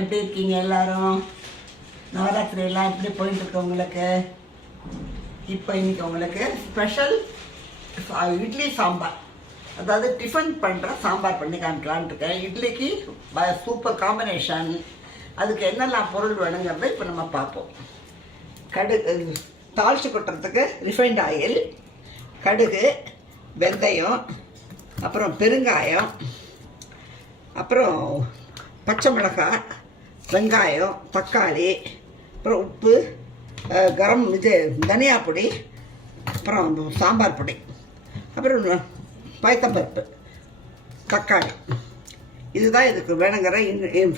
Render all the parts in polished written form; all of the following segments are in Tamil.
எப்படி இருக்கீங்க எல்லாரும்? நவராத்திரி எல்லாம் எப்படி போயிட்டு இருக்கு உங்களுக்கு? இப்போ இன்னைக்கு உங்களுக்கு ஸ்பெஷல் இட்லி சாம்பார், அதாவது டிஃபன் பண்ணுற சாம்பார் பண்ணி காமிக்கலான்ட்டு இருக்கேன். இட்லிக்கு சூப்பர் காம்பினேஷன். அதுக்கு என்னெல்லாம் பொருள் வேணுங்கிறத இப்போ நம்ம பார்ப்போம். கடுகு தாளிச்சு கொட்டுறதுக்கு ரிஃபைண்ட் ஆயில், கடுகு, வெந்தயம், அப்புறம் பெருங்காயம், அப்புறம் பச்சை மிளகாய், வெங்காயம், தக்காளி, அப்புறம் உப்பு, தனியா பொடி, அப்புறம் சாம்பார் பொடி, அப்புறம் பயத்தம்பருப்பு, தக்காளி. இதுதான் இதுக்கு வேணுங்கிற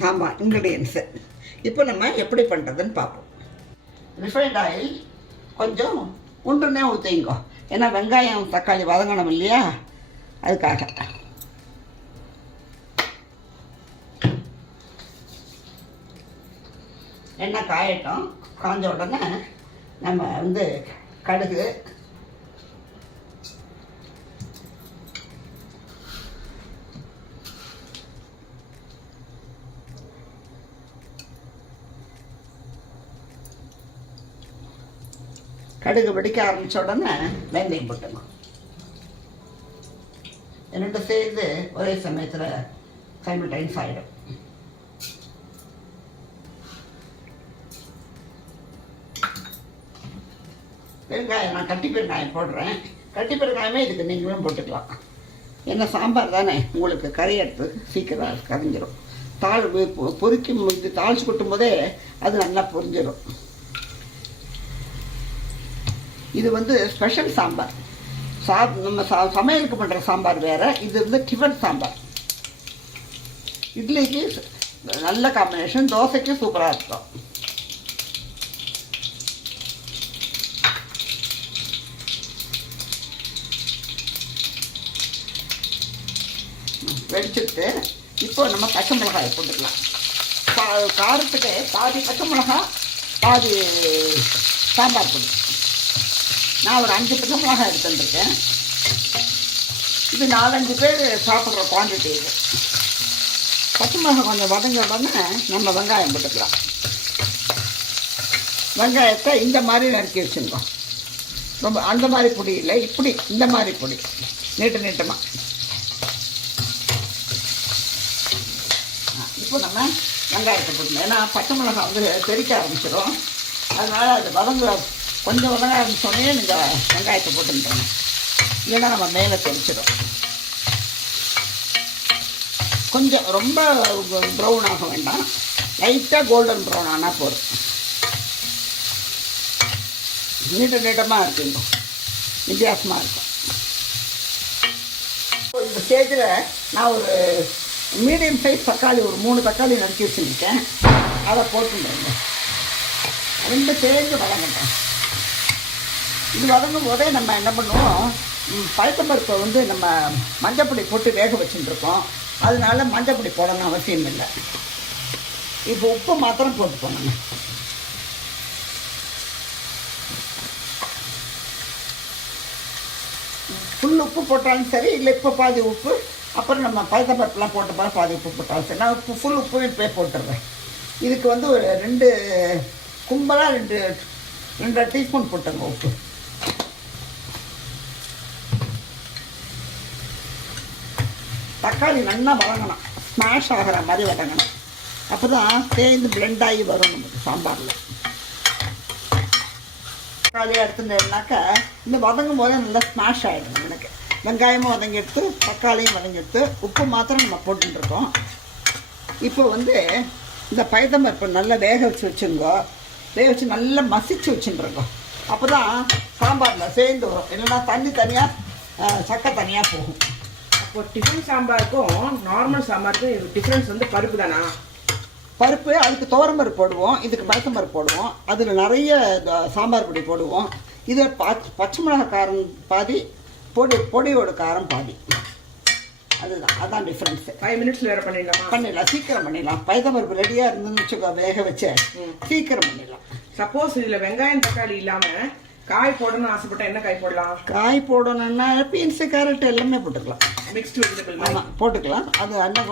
சாம்பார் இன்க்ரீடியன்ஸு. இப்போ நம்ம எப்படி பண்ணுறதுன்னு பார்ப்போம். ரிஃபைண்ட் ஆயில் கொஞ்சம் உண்டுன்னே ஊற்றிங்கோ, ஏன்னா வெங்காயம் தக்காளி வதங்கணும் இல்லையா, அதுக்காக. எண்ணெய் காயட்டும். காஞ்ச உடனே நம்ம கடுகு, கடுகு வெடிக்க ஆரம்பித்த உடனே வெந்தயம் போட்டுங்க. ரெண்டு சேர்ந்து ஒரே சமயத்தில் சைமல்டைன்ஸ் ஆகிடும். பெருங்காயம் நான் கட்டி பெருங்காயம் போடுறேன். கட்டி பெருங்காயமே இதுக்கு நீங்களும் போட்டுக்கலாம். ஏன்னா சாம்பார் தானே, உங்களுக்கு கறி எடுத்து சீக்கிரம் கரைஞ்சிரும். பொறிக்கும் இது தாளிச்சு கொட்டும் போதே அது நல்லா பொரிஞ்சிடும். இது ஸ்பெஷல் சாம்பார். நம்ம சமையலுக்கு பண்ணுற சாம்பார் வேறு, இது டிஃபன் சாம்பார். இட்லிக்கு நல்ல காம்பினேஷன், தோசைக்கு சூப்பராக இருக்கும். வெடிச்சுட்டு இப்போ நம்ம பச்சை மிளகாயை போட்டுக்கலாம். காரத்துக்கு பாதி பச்சை மிளகா, பாதி சாம்பார் பொடி. நான் ஒரு 5 பச்சை மிளகாய் எடுத்துட்டுருக்கேன். இது 4-5 பேர் சாப்பிட்ற குவான்டிட்டி. இது பச்சை மிளகாய் கொஞ்சம் வதங்க உடனே நம்ம வெங்காயம் போட்டுக்கலாம். வெங்காயத்தை இந்த மாதிரி நறுக்கி வச்சுருக்கோம். ரொம்ப அந்த மாதிரி பொடி இல்லை, இப்படி இந்த மாதிரி பொடி நீட்டமாக. இப்போ நம்ம வெங்காயத்தை போட்டணும். ஏன்னா பச்சை மிளகாய் தெறிக்க ஆரம்பிச்சிடும். அதனால் அது கொஞ்சம் வதங்க ஆரம்பிச்சோடனே நீங்கள் வெங்காயத்தை போட்டுட்டோம், இல்லைன்னா நம்ம மேலே தெளிச்சிடும். கொஞ்சம் ரொம்ப ப்ரௌன் ஆக வேண்டாம், லைட்டாக கோல்டன் ப்ரௌன் ஆனால் போதும். நீட்டமாக இருக்குங்க, வித்தியாசமாக இருக்கும். இந்த ஸ்டேஜில் நான் ஒரு மீடியம் சைஸ் தக்காளி, ஒரு 3 தக்காளி நறுக்கி வச்சுருக்கேன். அதை போட்டுருங்க. 2 சேர்ந்து வதங்கட்டும். இது வதங்கும் போதே நம்ம என்ன பண்ணுவோம், பயத்தம்பருப்பை நம்ம மஞ்சப்பொடி போட்டு வேக வச்சுட்டுருக்கோம். அதனால மஞ்சப்பொடி போடணும் அவசியம் இல்லை. இப்போ உப்பு மாத்திரம் போட்டுப்போம். நம்ம ஃபுல் உப்பு போட்டாலும் சரி, இல்லை இப்போ பாதி உப்பு, அப்புறம் நம்ம பயத்தம்பருப்புலாம் போட்ட பிறகு பாதி உப்பு போட்டாலும் சரி. நான் ஃபுல் உப்பு இப்போ போட்டுடுறேன். இதுக்கு ஒரு 2 கும்பலாக 2 டீஸ்பூன் போட்டுங்க உப்பு. தக்காளி நல்லா வதங்கணும், ஸ்மாஷ் ஆகிற மாதிரி வதங்கணும். அப்போ தான் சேர்ந்து பிளெண்ட் ஆகி வரும் நமக்கு சாம்பாரில். தக்காளி எடுத்துட்டேன்னாக்கா இந்த வதங்கும் போது நல்லா ஸ்மாஷ் ஆகிடும். எனக்கு வெங்காயமும் வதங்கிடுத்து, தக்காளியும் வதங்கிடுத்து, உப்பு மாத்திரம் நம்ம போட்டுருக்கோம். இப்போ இந்த பயத்தம்பருப்பு நல்லா வேக வச்சுருங்கோ. வேக வச்சு நல்லா மசிச்சு வச்சுருக்கோம். அப்போ தான் சாம்பாரில் சேர்ந்து வரும், இல்லைன்னா தண்ணி தனியாக சக்கை தனியாக போகும். இப்போ டிஃபன் சாம்பாருக்கும் நார்மல் சாம்பாருக்கும் டிஃப்ரென்ஸ் பருப்பு தானா? பருப்பு, அதுக்கு துவரம்பருப்பு போடுவோம், இதுக்கு பயத்தம்பருப்பு போடுவோம். அதில் நிறைய சாம்பார் பொடி போடுவோம். இதில் பச்சை மிளகாய் காரம் பாதி, பொடியோட காரம் பாதி. அதான் டிஃப்ரென்ஸு. 5 மினிட்ஸில் வேறு பண்ணிடலாம், சீக்கிரம் பண்ணிடலாம். பயத்தம்பருப்பு ரெடியாக இருந்துன்னு வச்சுக்கோ, வேக வச்சு சீக்கிரம் பண்ணிடலாம். சப்போஸ் இதில் வெங்காயம் தக்காளி இல்லாமல் காய் போடணும்னு ஆசைப்பட்டா என்ன காய் போடலாம்? காய் போடணும்னா பீன்ஸு கேரட் எல்லாமே போட்டுக்கலாம். Mixed vegetable. ஆமாம் போட்டுக்கலாம். அது அன்ன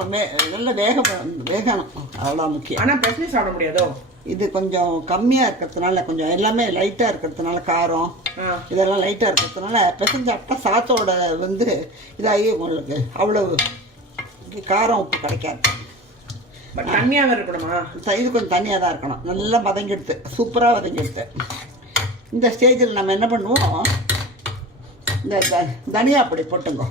நல்ல வேகணும், அவ்வளோ முக்கியம். ஆனால் பெசனி சாப்பிட முடியாதோ? இது கொஞ்சம் கம்மியாக இருக்கிறதுனால, கொஞ்சம் எல்லாமே லைட்டாக இருக்கிறதுனால, காரம் இதெல்லாம் லைட்டாக இருக்கிறதுனால பெசஞ்சு சாப்பிட்டா சாத்தோட வந்து இதாகி உங்களுக்கு அவ்வளோ காரம் உப்பு கிடைக்காது. பட் தண்ணியாக இருக்கணுமா? இது கொஞ்சம் தண்ணியாக தான் இருக்கணும். நல்லா வதங்கிடுது, சூப்பராக வதங்கிடுது. இந்த ஸ்டேஜில் நம்ம என்ன பண்ணுவோம், இந்த தனியா பொடி போட்டுங்க.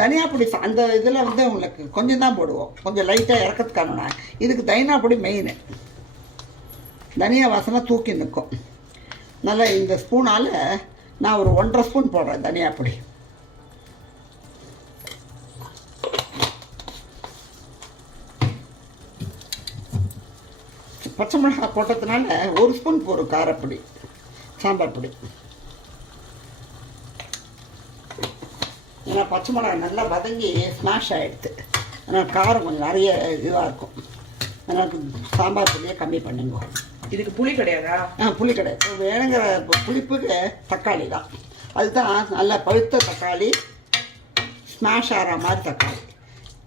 தனியா பொடி அந்த இதில் வந்து உங்களுக்கு கொஞ்சம் தான் போடுவோம், கொஞ்சம் லைட்டாக இறக்கிறதுக்கான. இதுக்கு தனியா பொடி மெயின். தனியா வாசனை தூக்கி நிற்கும். நல்லா இந்த ஸ்பூனால் நான் ஒரு 1.5 ஸ்பூன் போடுறேன் தனியா பொடி. பச்சை மிளகாய் போட்டதுனால 1 ஸ்பூன் போடும் காரப்பொடி, சாம்பார் பொடி. ஏன்னா பச்சை மிளகாய் நல்லா வதங்கி ஸ்மாஷ் ஆகிடுது, அதனால் காரம் கொஞ்சம் நிறைய இதுவாக இருக்கும். அதனால் சாம்பார் பொடியை கம்மி பண்ணுங்க. இதுக்கு புளி கிடையாதா? புளி கிடையாது. வேணுங்கிற புளிப்புக்கு தக்காளி தான். அதுதான் நல்லா பழுத்த தக்காளி, ஸ்மாஷ் ஆகிற மாதிரி தக்காளி.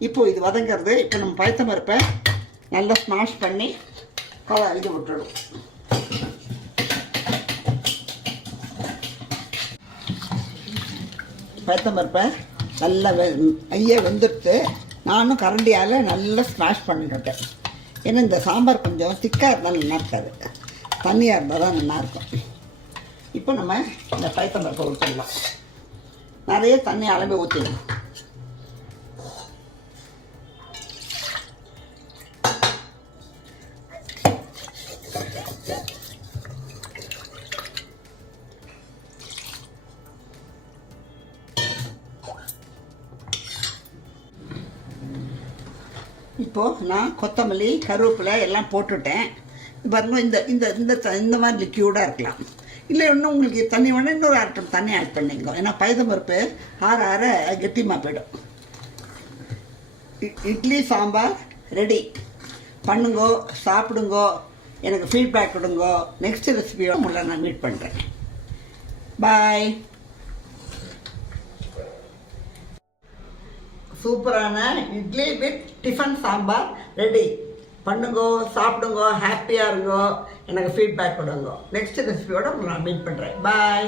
இப்போது இது வதங்கிறது. இப்போ நம்ம பழுத்த பருப்பை நல்லா ஸ்மாஷ் பண்ணி இது விட்டுடும். பழுத்த பருப்பை நல்லா ஐயா வெந்துடுத்து. நானும் கரண்டியால் நல்லா ஸ்மாஷ் பண்ணிட்டேன். ஏன்னா இந்த சாம்பார் கொஞ்சம் திக்காக இருந்தால் நல்லா இருக்காது, தண்ணியாக இருந்தால் தான் நல்லாயிருக்கும். இப்போ நம்ம இந்த பழுத்த பருப்பை ஊற்றிடலாம். நிறைய தண்ணி அளவு ஊற்றிடலாம். இப்போது நான் கொத்தமல்லி கருவேப்பிலை எல்லாம் போட்டுட்டேன். பாருங்க, இந்த இந்த இந்த இந்த மாதிரி லிக்யூடாக இருக்கலாம். இல்லை இன்னும் உங்களுக்கு தண்ணி வேணால் இன்னொரு 1/2 டம்ளர் தண்ணி ஆட் பண்ணிங்க. ஏன்னா பழுத்த பருப்பு ஆற கெட்டிமாக போயிடும். இட்லி சாம்பார் ரெடி. பண்ணுங்கோ, சாப்பிடுங்கோ, எனக்கு ஃபீட்பேக் கொடுங்கோ. நெக்ஸ்ட் ரெசிபியோட உங்களை நான் மீட் பண்ணுறேன். பாய். சூப்பரான idli with tiffin sambar ready. பண்ணுங்கோ, சாப்பிடுங்கோ, ஹாப்பியாக இருங்கோ, எனக்கு ஃபீட்பேக் கொடுங்கோ. நெக்ஸ்ட் ரெசிபியோட உங்களை நான் மீட் பண்ணுறேன். பாய்.